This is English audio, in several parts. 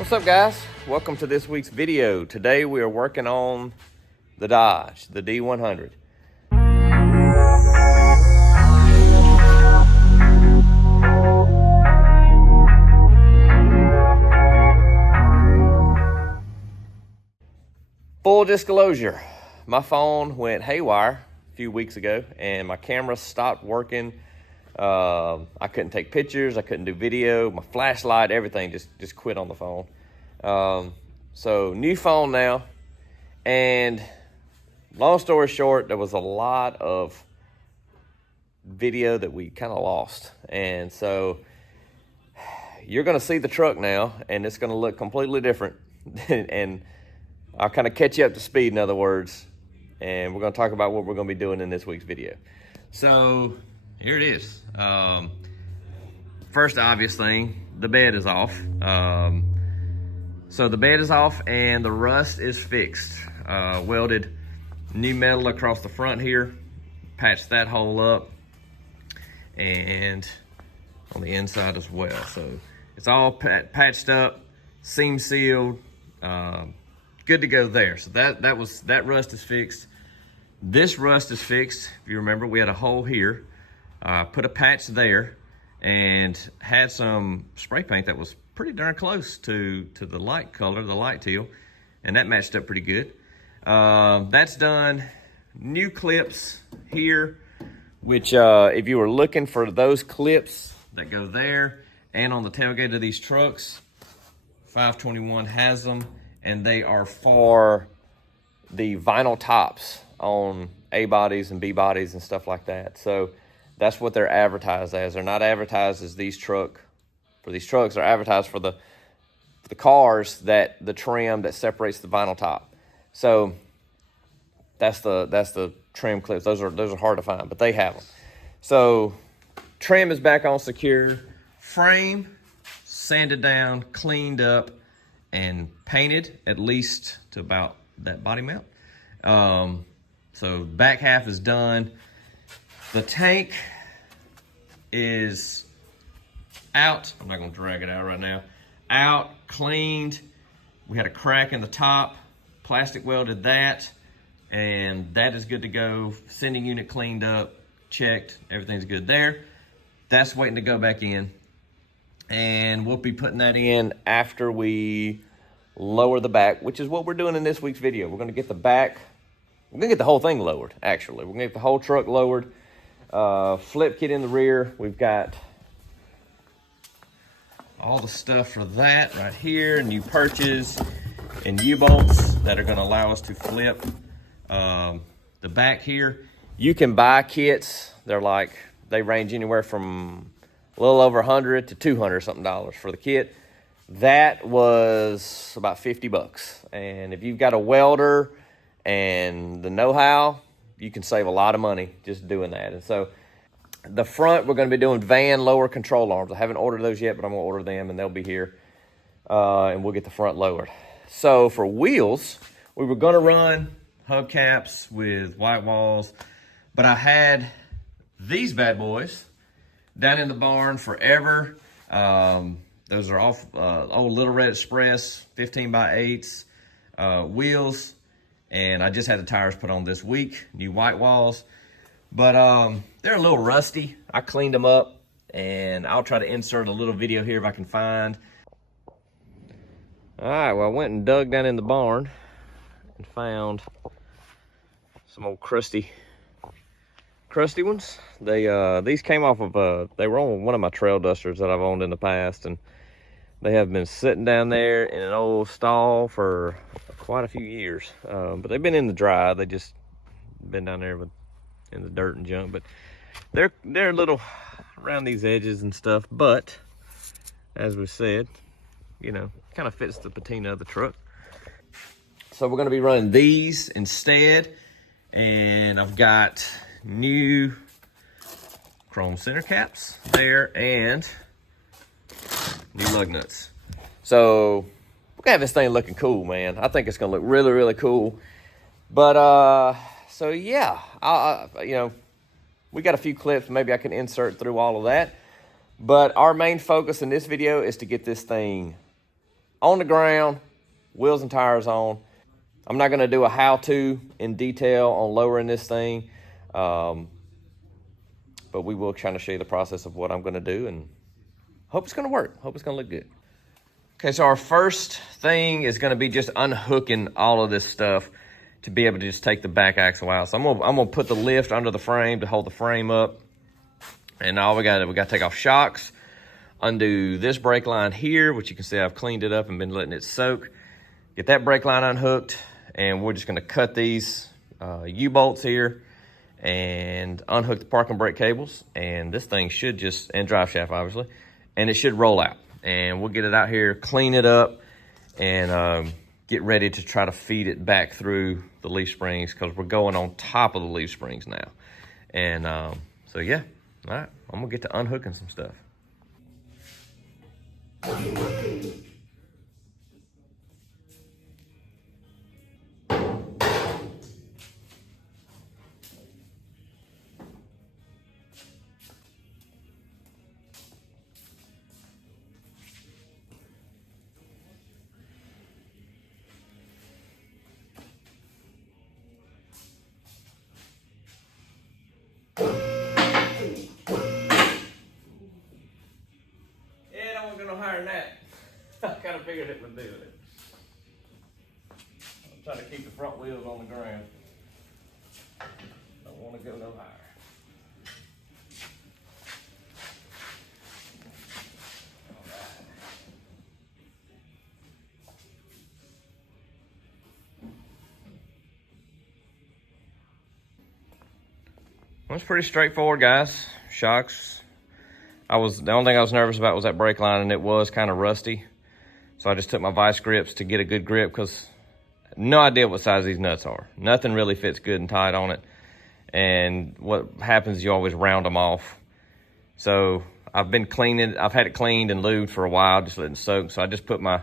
What's up, guys? Welcome to this week's video. Today we are working on the Dodge, the D100. Full disclosure, my phone went haywire a few weeks ago and my camera stopped working. I couldn't take pictures, I couldn't do video, my flashlight, everything just quit on the phone. So new phone now, and long story short, there was a lot of video that we kind of lost. And so you're gonna see the truck now and it's gonna look completely different. And I'll kind of catch you up to speed, in other words, and we're gonna talk about what we're gonna be doing in this week's video. So here it is. First obvious thing, the bed is off. So the bed is off and the rust is fixed. Welded new metal across the front here, patched that hole up, and on the inside as well. So it's all patched up, seam sealed, good to go there. So that rust is fixed. This rust is fixed. If you remember, we had a hole here. Put a patch there and had some spray paint that was pretty darn close to the light color, the light teal, and that matched up pretty good. That's done. New clips here, which if you were looking for those clips that go there and on the tailgate of these trucks, 521 has them, and they are for the vinyl tops on A bodies and B bodies and stuff like that. So that's what they're advertised as. They're not advertised as these trucks. They're advertised for the cars, that the trim that separates the vinyl top. So that's the trim clips. Those are hard to find, but they have them. So trim is back on secure. Frame sanded down, cleaned up, and painted at least to about that body mount. So back half is done. The tank is out. I'm not gonna drag it out right now. Out, cleaned. We had a crack in the top, plastic welded that, and that is good to go. Sending unit cleaned up, checked, everything's good there. That's waiting to go back in. And we'll be putting that in after we lower the back, which is what we're doing in this week's video. We're gonna get the back, we're gonna get the whole thing lowered, actually. We're gonna get the whole truck lowered. Flip kit in the rear. We've got all the stuff for that right here, new perches and U-bolts that are gonna allow us to flip the back here. You can buy kits. They range anywhere from a little over 100 to 200 something dollars for the kit. That was about 50 bucks. And if you've got a welder and the know-how, you can save a lot of money just doing that. And so the front, we're going to be doing van lower control arms. I haven't ordered those yet, but I'm going to order them and they'll be here. And we'll get the front lowered. So for wheels, we were going to run hubcaps with white walls, but I had these bad boys down in the barn forever. Those are off old Little Red Express 15 by 8s wheels. And I just had the tires put on this week, new white walls. But they're a little rusty. I cleaned them up, and I'll try to insert a little video here if I can find. All right, well, I went and dug down in the barn and found some old crusty ones. These came off of, they were on one of my trail dusters that I've owned in the past, and they have been sitting down there in an old stall for quite a few years. But they've been in the dry. They just been down there in the dirt and junk. But they're a little around these edges and stuff. But as we said, you know, kind of fits the patina of the truck. So we're going to be running these instead. And I've got new chrome center caps there and new lug nuts. So we're gonna have this thing looking cool, man. I think it's gonna look really, really cool. But so yeah, you know, we got a few clips. Maybe I can insert through all of that. But our main focus in this video is to get this thing on the ground, wheels and tires on. I'm not gonna do a how-to in detail on lowering this thing, but we will kind of show you the process of what I'm gonna do, and hope it's gonna work. Hope it's gonna look good. Okay, so our first thing is gonna be just unhooking all of this stuff to be able to just take the back axle out. So I'm gonna put the lift under the frame to hold the frame up. And all we gotta take off shocks, undo this brake line here, which you can see I've cleaned it up and been letting it soak. Get that brake line unhooked, and we're just gonna cut these U-bolts here and unhook the parking brake cables. And this thing should just, and drive shaft obviously, and it should roll out. And we'll get it out here, clean it up, and get ready to try to feed it back through the leaf springs, because we're going on top of the leaf springs now. And so yeah, all right, I'm gonna get to unhooking some stuff. Higher than that. I kind of figured it would do it. I'm trying to keep the front wheels on the ground. Don't want to go no higher. All right. Well, it's pretty straightforward, guys. Shocks. The only thing I was nervous about was that brake line, and it was kind of rusty. So I just took my vice grips to get a good grip, because no idea what size these nuts are. Nothing really fits good and tight on it. And what happens is you always round them off. So I've had it cleaned and lubed for a while, just letting it soak. So I just put my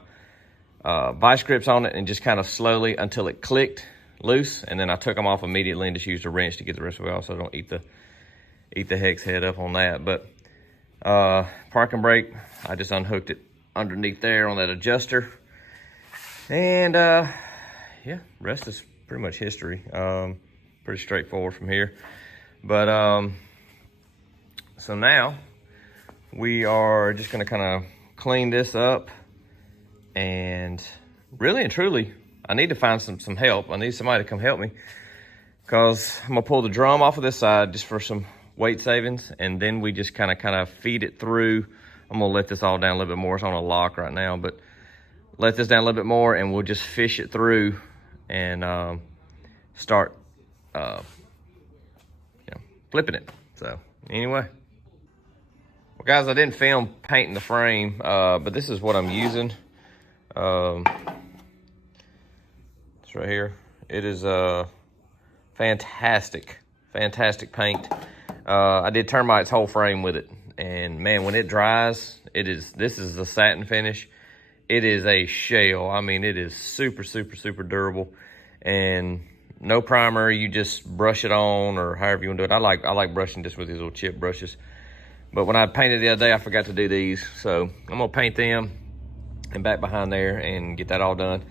vice grips on it and just kind of slowly until it clicked loose. And then I took them off immediately and just used a wrench to get the rest of it off, so I don't eat the hex head up on that. But parking brake, I just unhooked it underneath there on that adjuster, and yeah, rest is pretty much history. Pretty straightforward from here. But so now we are just gonna kind of clean this up, and really and truly I need to find some help. I need somebody to come help me, because I'm gonna pull the drum off of this side just for some weight savings, and then we just kind of feed it through. I'm gonna let this all down a little bit more. It's on a lock right now, but let this down a little bit more, and we'll just fish it through and start flipping it. So anyway, well guys, I didn't film painting the frame, but this is what I'm using. It's right here. It is fantastic paint. I did termite whole frame with it, and man, when it dries, this is the satin finish. It is a shell. I mean, it is super durable, and no primer. You just brush it on, or however you want to do it. I like brushing just with these little chip brushes. But when I painted the other day, I forgot to do these, so I'm gonna paint them and back behind there and get that all done.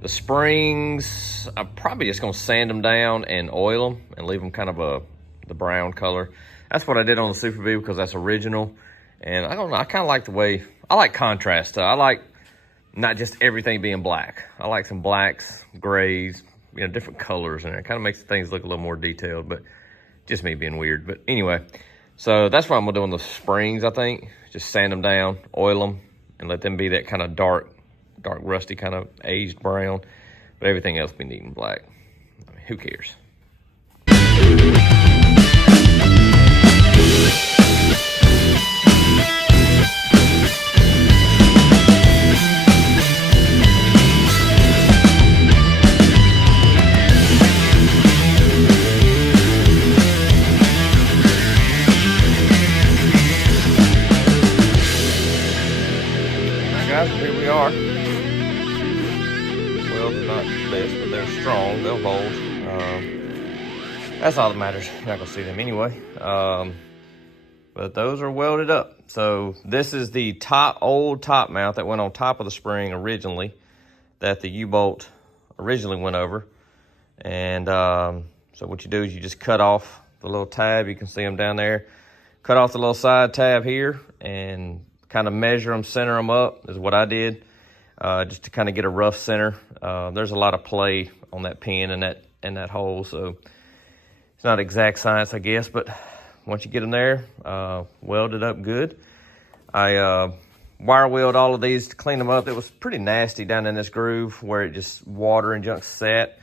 The springs, I'm probably just gonna sand them down and oil them and leave them kind of the brown color. That's what I did on the Super Bee, because that's original. And I don't know, I kind of like the way, I like contrast. I like not just everything being black. I like some blacks, grays, different colors in there. It kind of makes things look a little more detailed, but just me being weird. But anyway, so that's what I'm gonna do on the springs, I think. Just sand them down, oil them, and let them be that kind of dark rusty, kind of aged brown. But everything else be neat and black. I mean, who cares? Guys, here we are. Well, not the best, but they're strong. They'll hold. That's all that matters. You're not gonna see them anyway. But those are welded up. So this is the old top mount that went on top of the spring originally, that the U-bolt originally went over. And so what you do is you just cut off the little tab. You can see them down there. Cut off the little side tab here and kind of measure them, center them up is what I did, just to kind of get a rough center. There's a lot of play on that pin and that hole, so it's not exact science, I guess, but once you get them there, welded up good. I wire wheeled all of these to clean them up. It was pretty nasty down in this groove where it just water and junk sat,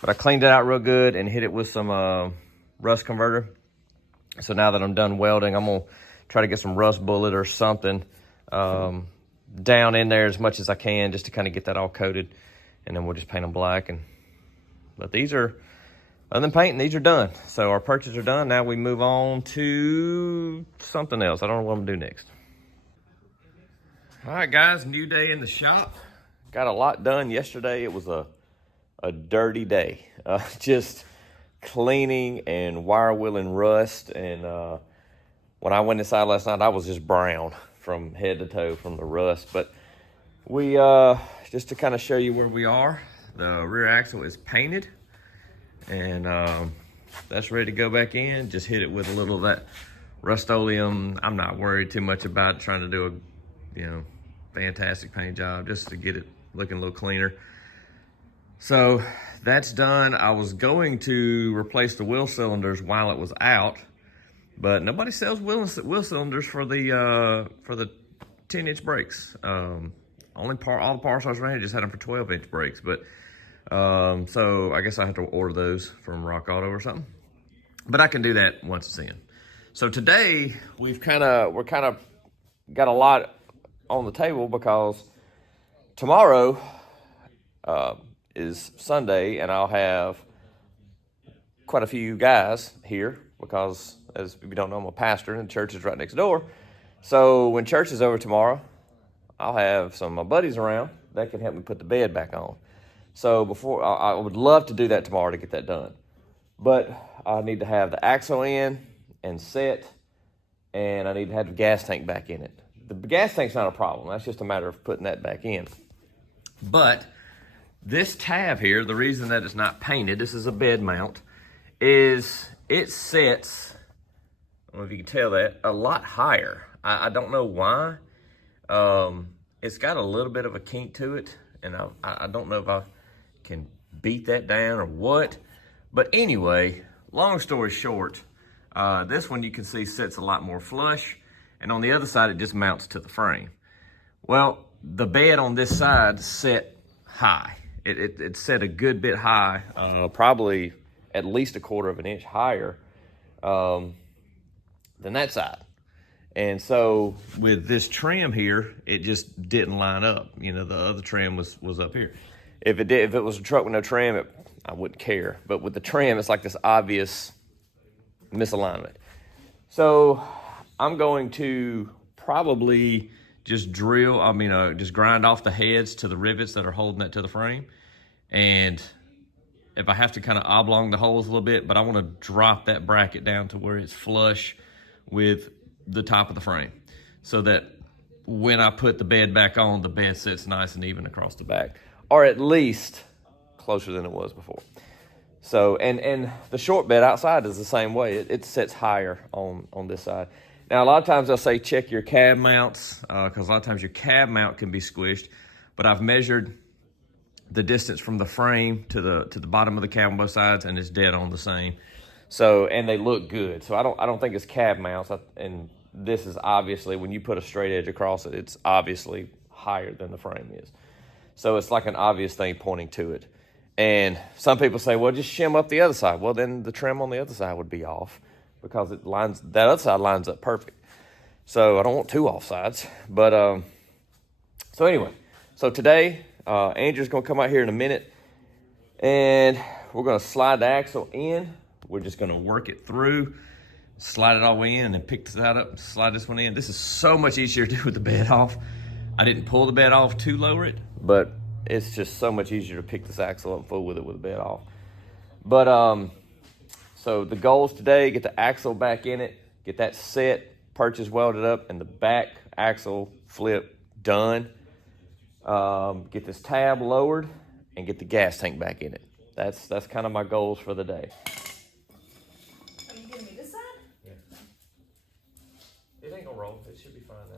but I cleaned it out real good and hit it with some rust converter. So now that I'm done welding, I'm gonna try to get some rust bullet or something down in there as much as I can, just to kind of get that all coated, and then we'll just paint them black. But these are, other than painting, these are done. So our purchases are done. Now we move on to something else. I don't know what I'm gonna do next. All right, guys, new day in the shop. Got a lot done yesterday. It was a dirty day. Just cleaning and wire wheeling rust. And when I went inside last night, I was just brown from head to toe from the rust. But we, just to kind of show you where we are, the rear axle is painted. And that's ready to go back in. Just hit it with a little of that Rust-Oleum. I'm not worried too much about trying to do a, fantastic paint job, just to get it looking a little cleaner. So that's done. I was going to replace the wheel cylinders while it was out, but nobody sells wheel cylinders for the 10-inch brakes. All the power stars around here just had them for 12-inch brakes, but so I guess I have to order those from Rock Auto or something. But I can do that once it's in. So today we're kind of got a lot on the table, because tomorrow is Sunday, and I'll have quite a few guys here because, as if you don't know, I'm a pastor and the church is right next door. So when church is over tomorrow, I'll have some of my buddies around that can help me put the bed back on. So I would love to do that tomorrow to get that done. But I need to have the axle in and set, and I need to have the gas tank back in it. The gas tank's not a problem. That's just a matter of putting that back in. But this tab here, the reason that it's not painted, this is a bed mount, is it sets, I don't know if you can tell that, a lot higher. I don't know why. It's got a little bit of a kink to it, and I don't know if I can beat that down or what. But anyway, long story short, this one you can see sits a lot more flush, and on the other side it just mounts to the frame. Well, the bed on this side set high. It set a good bit high, probably at least 1/4 of an inch higher than that side. And so with this trim here, it just didn't line up. The other trim was up here. If it was a truck with no trim, I wouldn't care. But with the trim, it's like this obvious misalignment. So I'm going to probably just just grind off the heads to the rivets that are holding that to the frame. And if I have to kind of oblong the holes a little bit, but I want to drop that bracket down to where it's flush with the top of the frame, so that when I put the bed back on, the bed sits nice and even across the back, or at least closer than it was before. So, and the short bed outside is the same way. It sits higher on this side. Now, a lot of times they'll say check your cab mounts, because a lot of times your cab mount can be squished, but I've measured the distance from the frame to the bottom of the cab on both sides, and it's dead on the same. So, and they look good. So I don't think it's cab mounts. And this is obviously, when you put a straight edge across it, it's obviously higher than the frame is. So it's like an obvious thing pointing to it. And some people say, well, just shim up the other side. Well, then the trim on the other side would be off, because that other side lines up perfect. So I don't want two off sides. But so anyway, so today Andrew's gonna come out here in a minute, and we're gonna slide the axle in. We're just gonna work it through, slide it all the way in, and then pick this side up, slide this one in. This is so much easier to do with the bed off. I didn't pull the bed off to lower it, but it's just so much easier to pick this axle up full with it with the bed off. But so the goals today: get the axle back in it, get that set perch is welded up and the back axle flip done. Get this tab lowered and get the gas tank back in it. That's kind of my goals for the day. Are you giving me this side? Yeah. It ain't gonna roll. It should be fine now.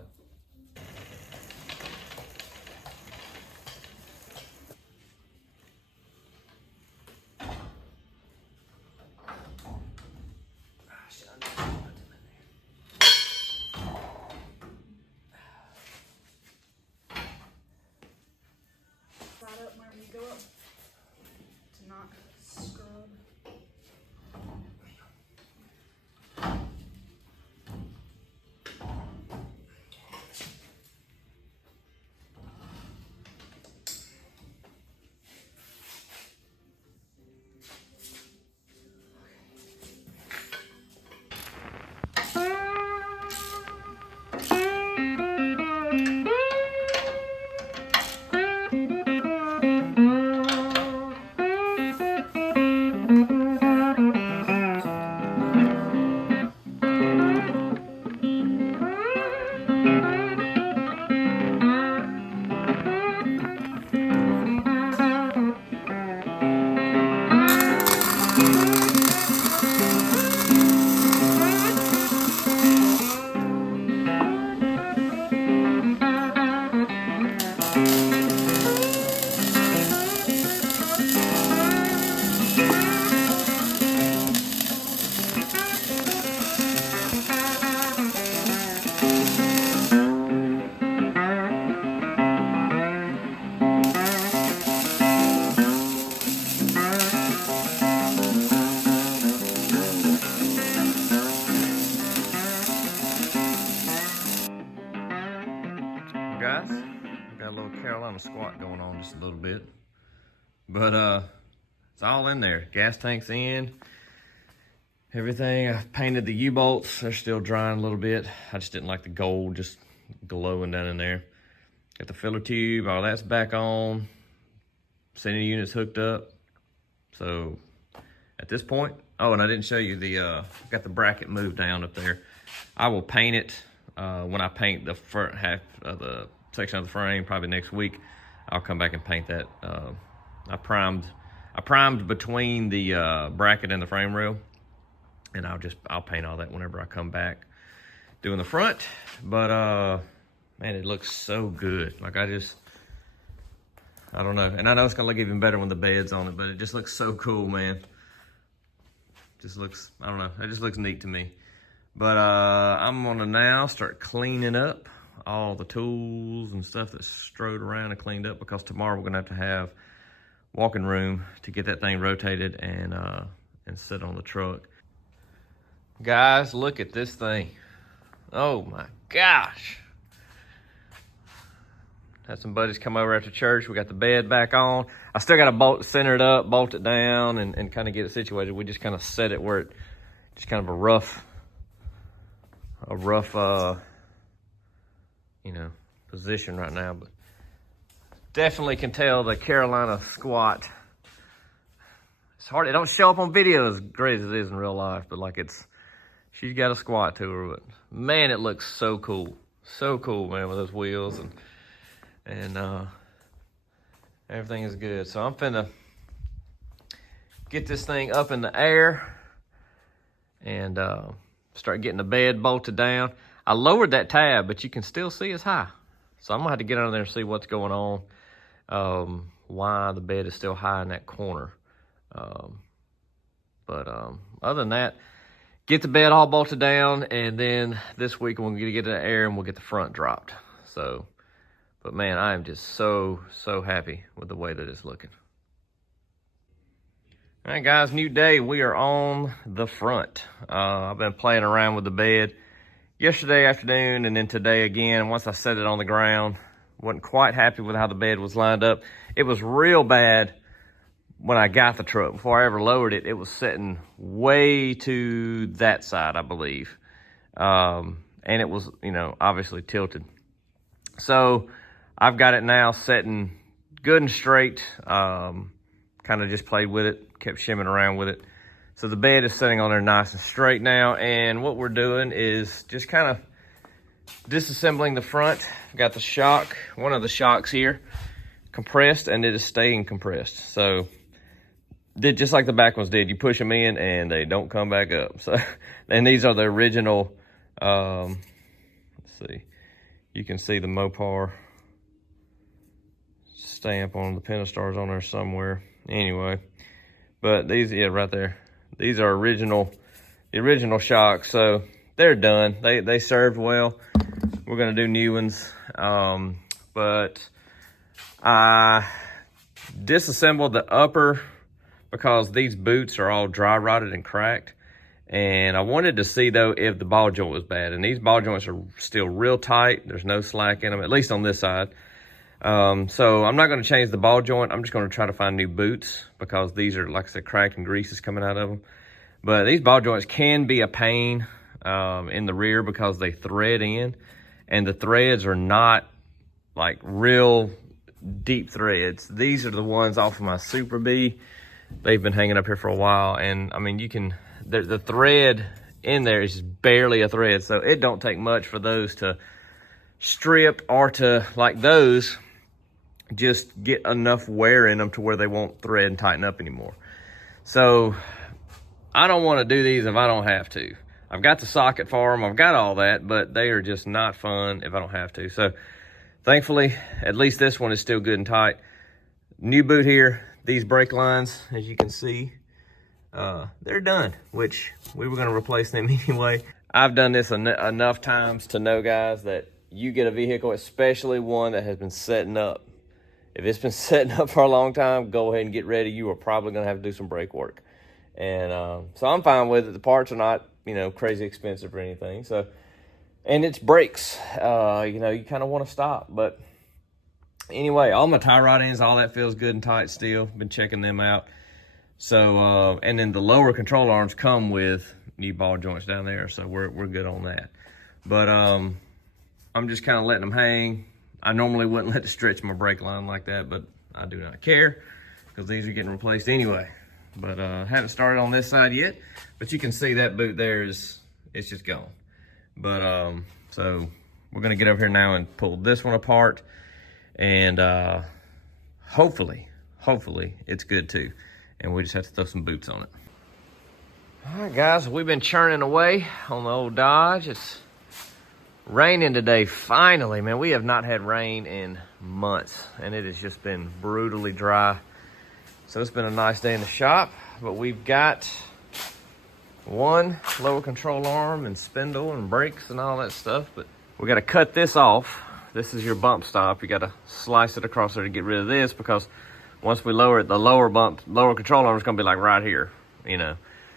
Side up whenever you go up to not scrub. Guys, we got a little Carolina squat going on just a little bit, but it's all in there. Gas tank's in, everything. I painted the U-bolts. They're still drying a little bit. I just didn't like the gold just glowing down in there. Got the filler tube, all that's back on. Center unit's hooked up. So at this point, oh, and I didn't show you the got the bracket moved down up there. I will paint it when I paint the front half of the section of the frame, probably next week. I'll come back and paint that. I primed between the bracket and the frame rail, and I'll paint all that whenever I come back doing the front. But man, it looks so good. Like I don't know, and I know it's gonna look even better when the bed's on it, but it just looks so cool, man. Just looks, I don't know, it just looks neat to me. But I'm gonna now start cleaning up all the tools and stuff that's strode around and cleaned up, because tomorrow we're gonna have walking room to get that thing rotated and sit on the truck. Guys, look at this thing. Oh my gosh. Had some buddies come over after church. We got the bed back on. I still got to center it up, bolt it down, and kind of get it situated. We just kind of set it where it, just kind of a rough, you know, position right now. But definitely can tell the Carolina squat. It's hard. It don't show up on video as great as it is in real life, but like she's got a squat to her. But man, it looks so cool. So cool, man, with those wheels and everything is good. So I'm finna get this thing up in the air and start getting the bed bolted down. I lowered that tab, but you can still see it's high. So I'm gonna have to get under there and see what's going on, why the bed is still high in that corner. Other than that, get the bed all bolted down, and then this week we're gonna get it in the air and we'll get the front dropped. So, but man, I am just so happy with the way that it's looking. All right, guys, new day. We are on the front. I've been playing around with the bed yesterday afternoon and then today again. Once I set it on the ground, wasn't quite happy with how the bed was lined up. It was real bad when I got the truck. Before I ever lowered it, it was sitting way to that side, I believe. And it was, you know, obviously tilted. So I've got it now setting good and straight. Kind of just played with it, kept shimming around with it. So the bed is sitting on there nice and straight now. And what we're doing is just kind of disassembling the front. Got the shock, one of the shocks here, compressed, and it is staying compressed. So did just like the back ones did. You push them in and they don't come back up. So, and these are the original, let's see, you can see the Mopar stamp on the Pentastars on there somewhere. Anyway, but these, yeah, right there. These are the original shocks. So they're done. They served well. We're gonna do new ones. But I disassembled the upper because these boots are all dry rotted and cracked. And I wanted to see though if the ball joint was bad. And these ball joints are still real tight. There's no slack in them, at least on this side. So I'm not gonna change the ball joint. I'm just gonna try to find new boots because these are, like I said, cracked and grease is coming out of them. But these ball joints can be a pain in the rear because they thread in. And the threads are not like real deep threads. These are the ones off of my Super B. They've been hanging up here for a while, and I mean, you can, the thread in there is barely a thread, so it don't take much for those to strip or to, like those, just get enough wear in them to where they won't thread and tighten up anymore. So I don't want to do these if I don't have to. I've got the socket for them, I've got all that, but they are just not fun if I don't have to. So thankfully, at least this one is still good and tight. New boot here. These brake lines, as you can see, they're done, which we were gonna replace them anyway. I've done this enough times to know, guys, that you get a vehicle, especially one that has been setting up. If it's been setting up for a long time, go ahead and get ready. You are probably gonna have to do some brake work. And so I'm fine with it. The parts are not, you know, crazy expensive or anything. So, and it's brakes, you know, you kind of want to stop, but anyway, all my tie rod ends, all that feels good and tight still. Been checking them out. So, and then the lower control arms come with new ball joints down there, so we're good on that. But I'm just kind of letting them hang. I normally wouldn't let it stretch my brake line like that, but I do not care because these are getting replaced anyway. But haven't started on this side yet. But you can see that boot there it's just gone. But so we're gonna get over here now and pull this one apart. And hopefully it's good too. And we just have to throw some boots on it. All right, guys, we've been churning away on the old Dodge. It's raining today, finally, man. We have not had rain in months, and it has just been brutally dry. So it's been a nice day in the shop, but we've got one lower control arm and spindle and brakes and all that stuff, but we got to cut this off. This is your bump stop. You got to slice it across there to get rid of this, because once we lower it, the lower control arm is going to be like right here, you know.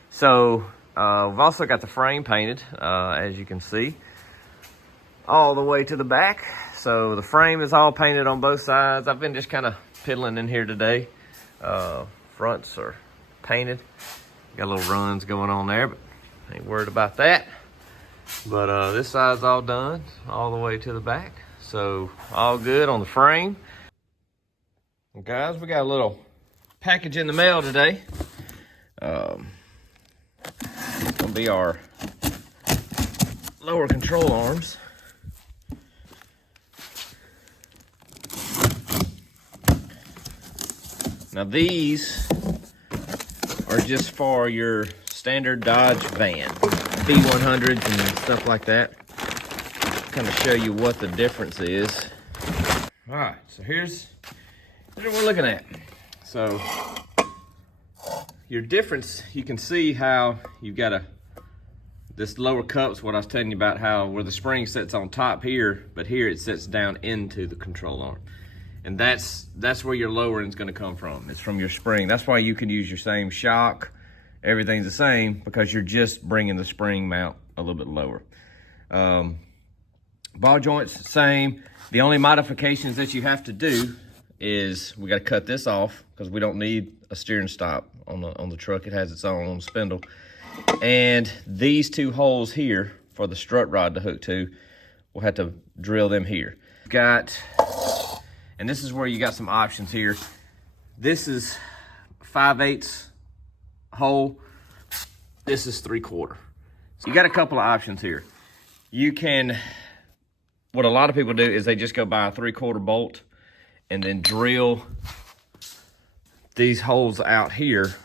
So we've also got the frame painted, as you can see, all the way to the back. So the frame is all painted on both sides. I've been just kind of piddling in here today. Fronts are painted. Got little runs going on there, but ain't worried about that. But this side's all done, all the way to the back. So all good on the frame. Well, guys, we got a little package in the mail today. It's gonna be our lower control arms. Now these are just for your standard Dodge van, D100s and stuff like that. Kind of show you what the difference is. All right, so here's what we're looking at. So your difference, you can see how you've got this lower cup's what I was telling you about, how where the spring sits on top here, but here it sits down into the control arm. And that's where your lowering is going to come from. It's from your spring. That's why you can use your same shock. Everything's the same because you're just bringing the spring mount a little bit lower. Ball joints, same. The only modifications that you have to do is we got to cut this off because we don't need a steering stop on the truck. It has its own spindle. And these two holes here for the strut rod to hook to, we'll have to drill them here. And this is where you got some options here. This is 5/8 hole. This is 3/4. So you got a couple of options here. You can what a lot of people do is they just go buy a 3/4 bolt and then drill these holes out here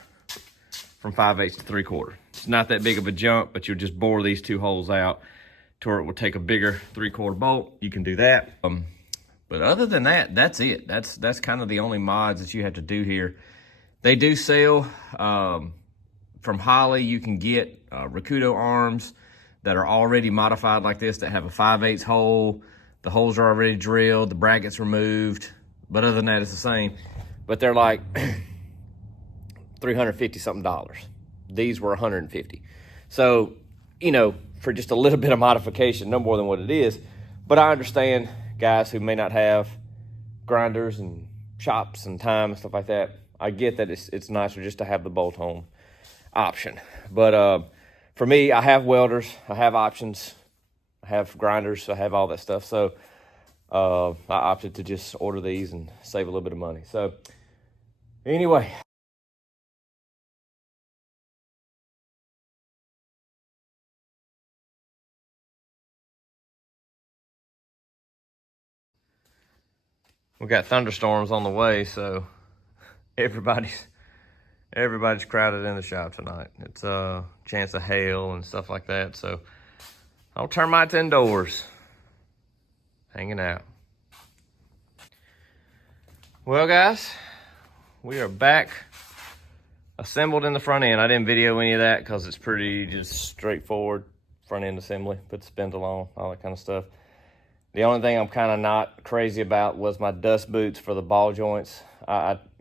from 5/8 to 3/4. It's not that big of a jump, but you'll just bore these 2 holes out to where it will take a bigger 3/4 bolt. You can do that. But other than that, that's it. That's kind of the only mods that you have to do here. They do sell, from Holley, you can get Rakudo arms that are already modified like this, that have a 5/8 hole. The holes are already drilled, the brackets removed. But other than that, it's the same. But they're like $350 something. These were $150. So, you know, for just a little bit of modification, no more than what it is. But I understand guys who may not have grinders and chops and time and stuff like that. I get that it's nicer just to have the bolt-on option. But for me, I have welders, I have options, I have grinders, I have all that stuff. So I opted to just order these and save a little bit of money. So anyway. We got thunderstorms on the way, so everybody's crowded in the shop tonight. It's a chance of hail and stuff like that, so I'll turn my indoors, hanging out. Well, guys, we are back assembled in the front end. I didn't video any of that because it's pretty just straightforward front end assembly. Put the spindle on, all that kind of stuff. The only thing I'm kind of not crazy about was my dust boots for the ball joints.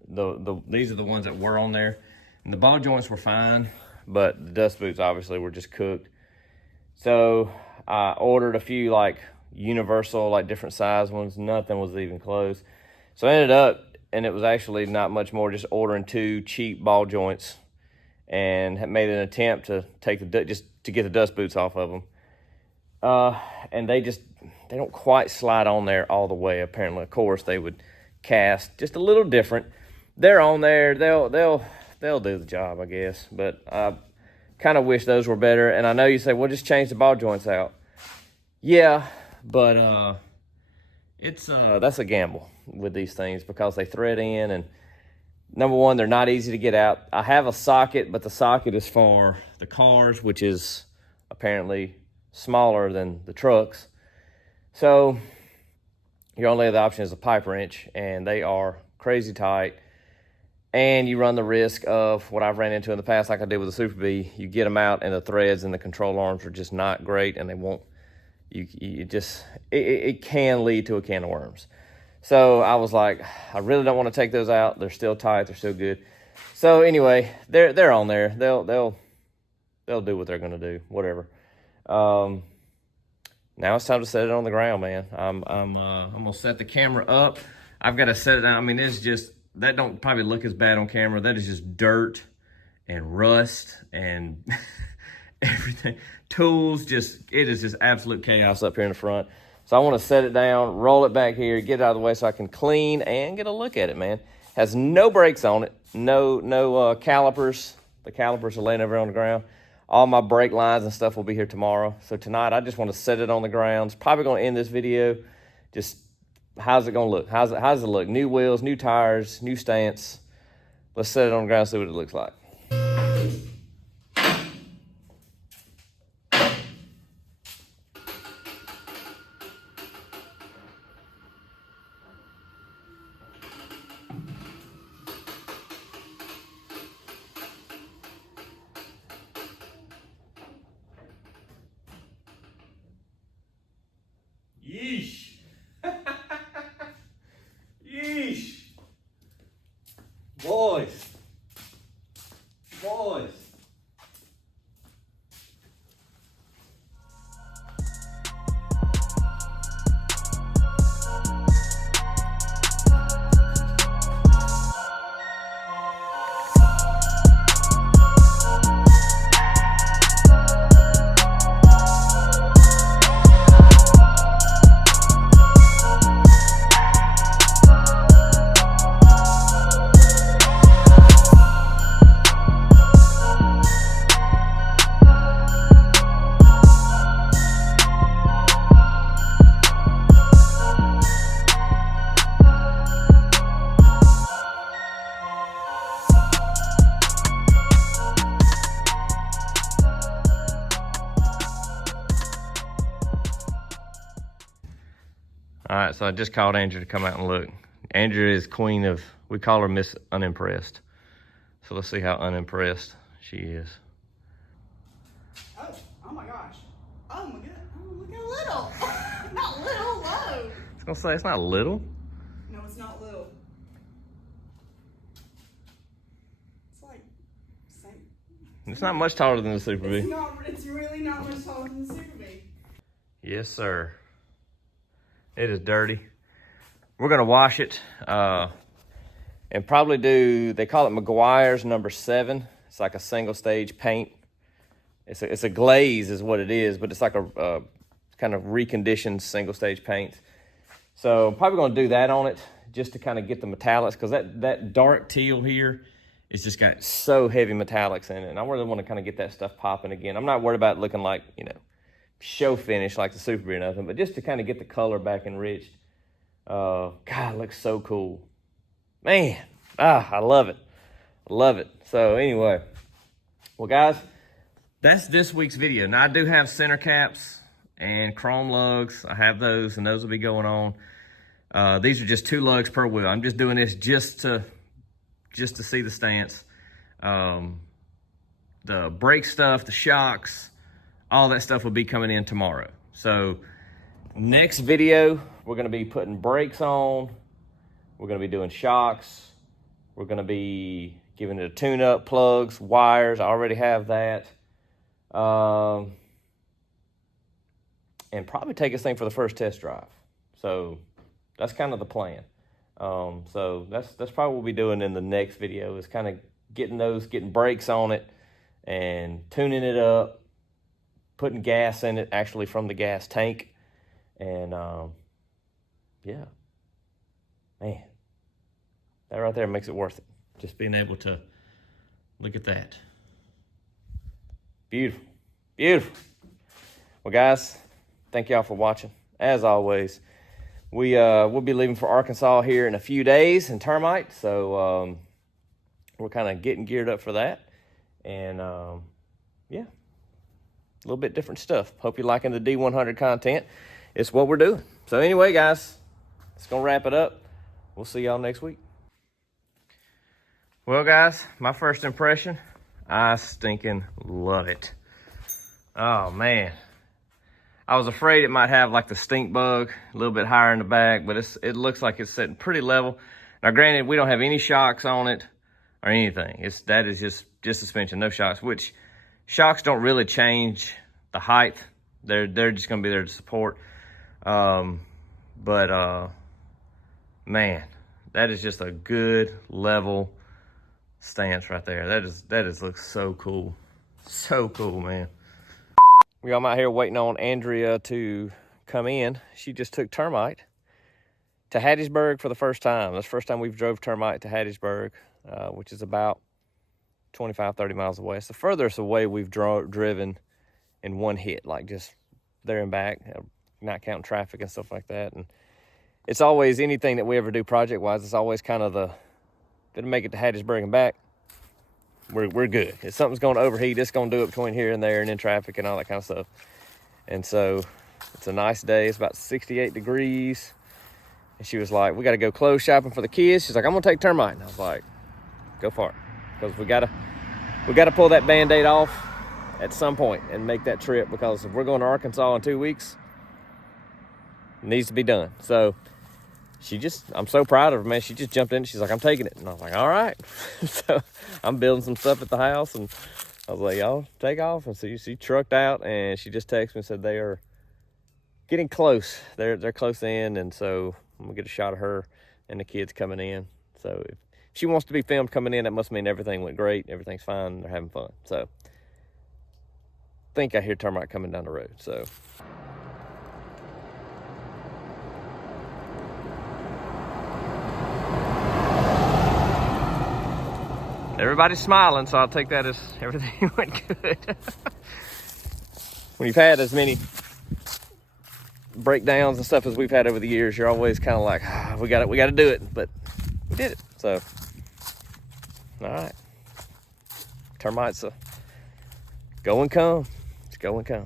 These are the ones that were on there. And the ball joints were fine, but the dust boots obviously were just cooked. So I ordered a few like universal, like different size ones. Nothing was even close. So I ended up, and it was actually not much more, just ordering 2 cheap ball joints and had made an attempt to take just to get the dust boots off of them. And they don't quite slide on there all the way. Apparently, of course, they would cast just a little different. They're on there. They'll do the job, I guess. But I kind of wish those were better. And I know you say, well, just change the ball joints out. Yeah, but that's a gamble with these things because they thread in. And number one, they're not easy to get out. I have a socket, but the socket is for the cars, which is apparently smaller than the trucks. So your only other option is a pipe wrench, and they are crazy tight. And you run the risk of what I've ran into in the past, like I did with the Super Bee. You get them out, and the threads and the control arms are just not great, and they won't. It can lead to a can of worms. So I was like, I really don't want to take those out. They're still tight. They're still good. So anyway, they're on there. They'll do what they're gonna do. Whatever. Now it's time to set it on the ground, man. I'm gonna set the camera up. I've got to set it down. I mean, it's just, that don't probably look as bad on camera. That is just dirt and rust and everything. Tools, it is just absolute chaos up here in the front. So I want to set it down, roll it back here, get it out of the way so I can clean and get a look at it, man. Has no brakes on it, no calipers. The calipers are laying over on the ground. All my brake lines and stuff will be here tomorrow. So tonight, I just want to set it on the ground. It's probably going to end this video. Just, how's it going to look? How's it look? New wheels, new tires, new stance. Let's set it on the ground and see what it looks like. Yeesh. Yeesh. Boys. All right, so I just called Andrea to come out and look. Andrea is queen of, we call her Miss Unimpressed. So let's see how unimpressed she is. Oh my gosh. Oh my god. Oh, look how little. Not little, low. I was gonna say, it's not little. No, it's not little. It's like, same. It's not much taller than the Super B. It's really not much taller than the Super B. Yes, sir. It is dirty. We're gonna wash it and probably do, they call it McGuire's number 7. It's like a single stage paint. It's a glaze is what it is, but it's like a kind of reconditioned single stage paint. So probably gonna do that on it just to kind of get the metallics, because that dark teal here is just got so heavy metallics in it. And I really want to kind of get that stuff popping again. I'm not worried about it looking like, you know, show finish like the Super B or nothing, but just to kind of get the color back enriched. God, it looks so cool. Man, I love it. I love it. So anyway, well guys, that's this week's video. Now I do have center caps and chrome lugs. I have those, and those will be going on. These are just 2 lugs per wheel. I'm just doing this just to see the stance. The brake stuff, the shocks, all that stuff will be coming in tomorrow. So next video, we're gonna be putting brakes on. We're gonna be doing shocks. We're gonna be giving it a tune-up, plugs, wires. I already have that. And probably take this thing for the first test drive. So that's kind of the plan. So that's probably what we'll be doing in the next video, is kind of getting brakes on it and tuning it up, putting gas in it actually from the gas tank. And yeah, man, that right there makes it worth it. Just being able to look at that. Beautiful, beautiful. Well guys, thank y'all for watching. As always, we'll be leaving for Arkansas here in a few days in termite. So we're kind of getting geared up for that. And yeah, a little bit different stuff. Hope you're liking the D100 content. It's what we're doing. So anyway, guys, it's gonna wrap it up. We'll see y'all next week. Well, guys, my first impression, I stinking love it. Oh man, I was afraid it might have like the stink bug a little bit higher in the back, but it looks like it's sitting pretty level. Now, granted, we don't have any shocks on it or anything. That is just suspension, no shocks. Which shocks don't really change the height. They're just gonna be there to support. Man, that is just a good level stance right there. That looks so cool. So cool, man. I'm out here waiting on Andrea to come in. She just took termite to Hattiesburg for the first time. That's the first time we've drove termite to Hattiesburg, which is about 25, 30 miles away. It's the furthest away we've driven in one hit, like just there and back, not counting traffic and stuff like that. And it's always, anything that we ever do project-wise, it's always kind of didn't make it to Hattiesburg and back, we're good. If something's going to overheat, it's going to do it between here and there and in traffic and all that kind of stuff. And so it's a nice day. It's about 68 degrees. And she was like, we got to go clothes shopping for the kids. She's like, I'm going to take termite. And I was like, go for it. Because we got to pull that Band-Aid off at some point and make that trip, because if we're going to Arkansas in 2 weeks, it needs to be done. So I'm so proud of her, man. She just jumped in. She's like, I'm taking it. And I was like, all right. So I'm building some stuff at the house, and I was like, y'all take off. And so she trucked out, and she just texted me and said they are getting close. They're close in, and so I'm gonna get a shot of her and the kids coming in. So if she wants to be filmed coming in, that must mean everything went great. Everything's fine. They're having fun. So I think I hear termite coming down the road. So. Everybody's smiling, so I'll take that as everything went good. When you've had as many breakdowns and stuff as we've had over the years, you're always kind of like, we got to do it, but we did it. So, all right, termites go and come. It's go and come.